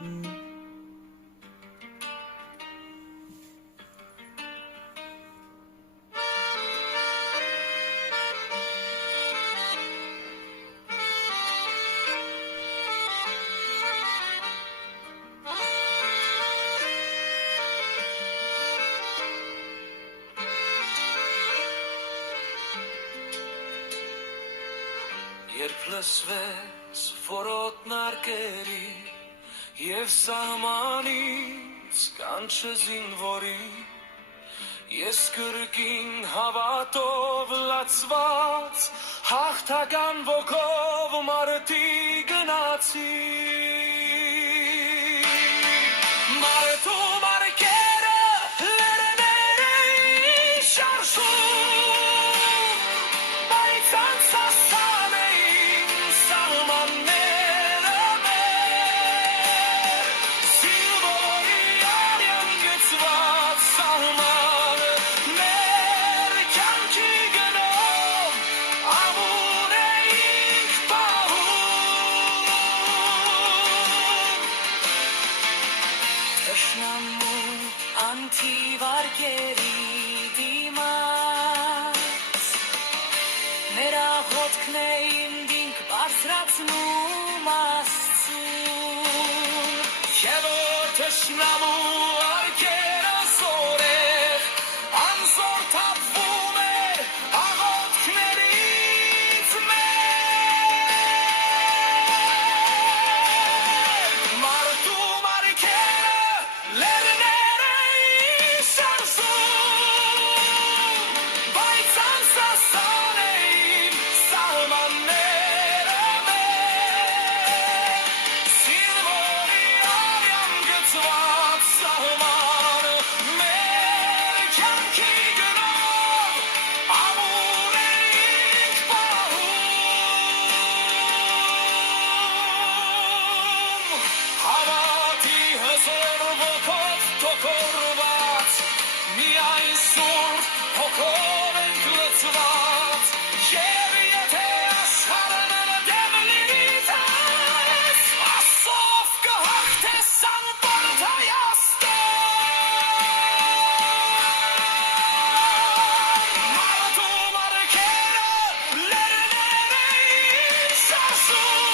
Երբ լսվեց որոտն արկերի և սահմանից կանչը զինվորի, ես կրկին հավատով լացված հաղթական ոգով մարտի գնացի մարդու մարկերը լերներ էին շարժում բայց անցասան էին սահմանները մեր զինվորի արյան գծված սահմանը մեր կյանքի գնով ամուր էինք պահում Թշնամու անթիվարկերի դիմաց մեր աղոթքն էին դինք բարձրացնում Աստծուն Եվ որ թշնամու արկերը զորեղ անզոր թափվում էր աղոթքներից մեր մարդու մարկերը լերներ էին շարժում բայց անսասան էին սահմանները մեր զինվորի արյան գծված սահմանը մեր կյանքի գնով ամուր էինք պահում Հավատի հզոր ոգով թոքորված միայն սուրբ հոգով ենք լցված և եթե աշխարհն դեմ լինի ձեզ Աստծով կհաղթես անպարտ Հայաստան Մարդու մարկերը լերներ էին շարժում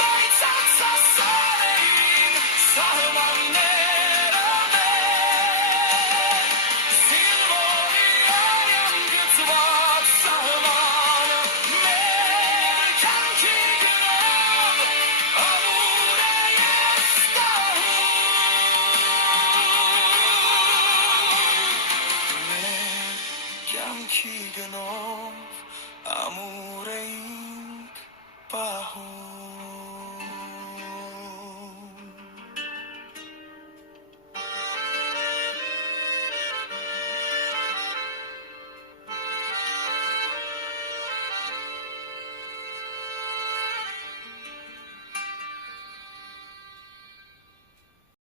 բայց անցասան էին սահմանները մեր զինվորի արյան գծված սահմանը մեր կյանքի գնով ամուր էինք պահում մեր կյանքի գնով ամուր էինք պահում